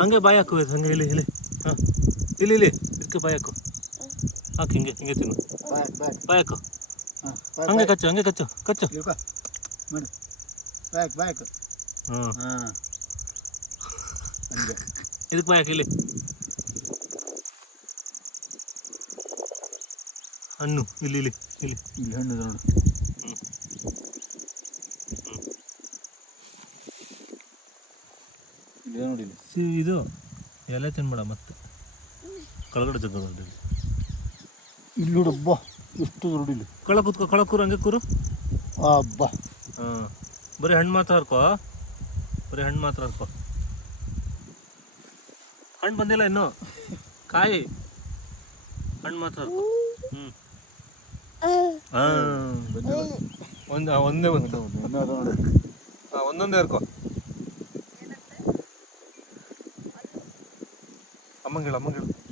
ಹಂಗೆ ಬಾಯಿ ಹಾಕು ಹಂಗೆ ಇಲ್ಲಿ ಇಲ್ಲಿ ಹಾಂ ಇಲ್ಲಿ ಇಲ್ಲಿ ಇದಕ್ಕೆ ಬಾಯಿ ಹಾಕು ಹಾಕು ಹಿಂಗೆ ಹಿಂಗೆ ತಿನ್ನು ಬಾಯಿ ಹಾಕು ಹಂಗೆ ಕಚ್ಚು ಹಂಗೆ ಕಚ್ಚು ಕಚ್ಚು ಹಾಂ ಇದಕ್ಕೆ ಬಾಯಿ ಹಾಕಿ ಇಲ್ಲಿ ಹಣ್ಣು ಇಲ್ಲಿ ಇಲ್ಲಿ ಇಲ್ಲಿ ಇಲ್ಲಿ ಹಣ್ಣು ನೋಡು ನೋಡಿ ಇದು ಎಲೆ ತಿನ್ಬೇಡ ಮತ್ತೆ ಕೆಳಗಡೆ ಜಗ್ಗದ ಇಲ್ಲಿ ನೋಡಬ್ಬ ಎಷ್ಟು ದೊಡ್ಡ ಇಲ್ಲಿ ಕಳ ಕೂರು ಹಂಗೆ ಕೂರು ಅಬ್ಬ ಹಾಂ ಬರೀ ಹಣ್ಣು ಮಾತ್ರ ಹರ್ಕೋ ಬರೀ ಹಣ್ಣು ಮಾತ್ರ ಹರ್ಕೋ ಹಣ್ಣು ಬಂದಿಲ್ಲ ಇನ್ನು ಕಾಯಿ ಹಣ್ಣು ಮಾತ್ರ ಹರ್ಕೋ ಒಂದೇ ಬಂತು ಒಂದೊಂದೇ ಹರ್ಕೋ ಅಮ್ಮಂಗೇಳು